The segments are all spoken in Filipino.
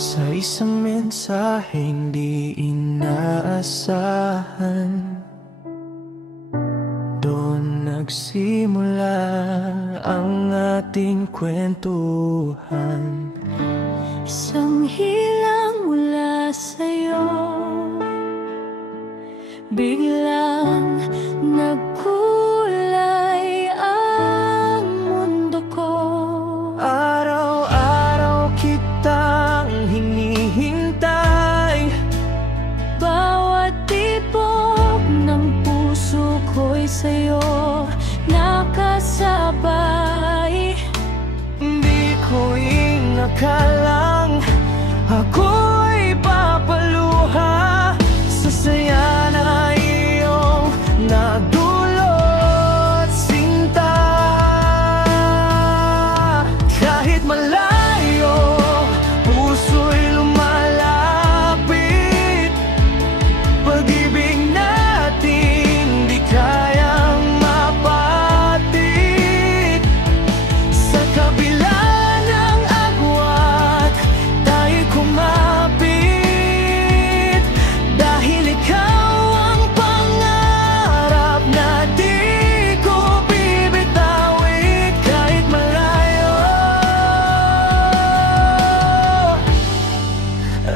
Sa isang mensaheng di inaasahan, doon nagsimula ang ating kwentuhan. Isang hilang mula sa'yo, biglang nagkulay ang mundo ko. Araw-araw kitang hinihintay, Bawat tibok ng puso ko'y sa'yo nakasabay. hindi ko inakalang ako'y papaluha sa saya na iyong nadulot, sinta. Kahit malayo, puso'y lumalapit. Pag-ibig natin di kayang mapatik. Sa kabila ng agwat, tayo'y kumapit. Dahil ikaw ang pangarap na di ko bibitawin. Kahit malayo,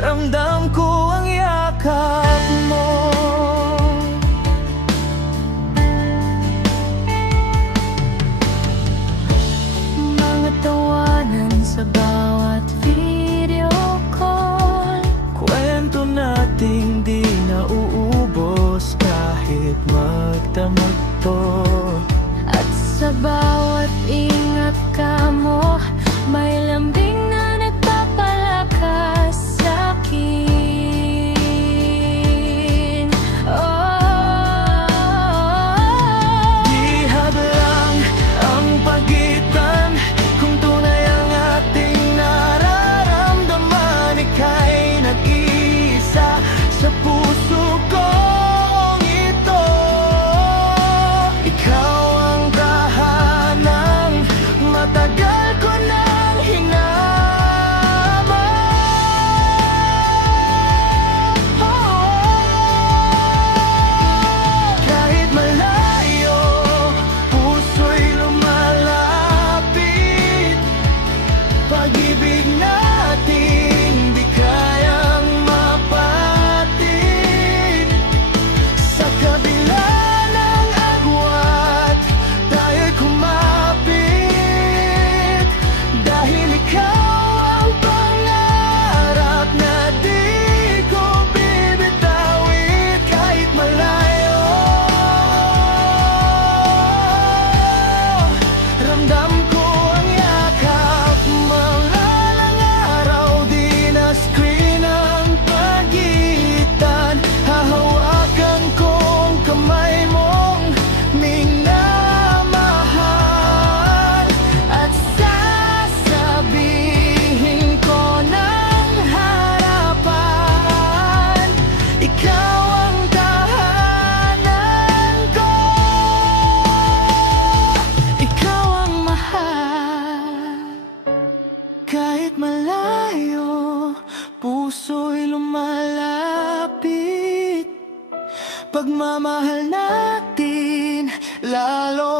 ramdam ko ang yakap mo. Mga tawanan sa bawat video call, Kwento nating di nauubos kahit magdamag to. at sa bawat ingat ka mo, may lambing na nagpapalakas sa'kin. Di hadlang ang pagitan kung tunay ang ating nararamdaman. Ika'y nag-iisa sa puso kong ito. Ikaw ang tahanang matagal ko nang hinamon. Kahit malayo, puso'y lumalapit. Pag-ibig natin di kayang mapatik. Sa kabila ng agwat, tayo'y kumapit. Dahil ikaw ang pangarap na di ko bibitawin. Kahit malayo, ramdam ko ang yakap. Malalang araw, di na screen ang pagitan. Hahawakan kong kamay mong minamahal, at sasabihin ko ng harapan, ikaw ang tahanan ko. Ikaw ang mahal. Kahit malayo, puso'y lumalapit. Pagmamahal natin lalo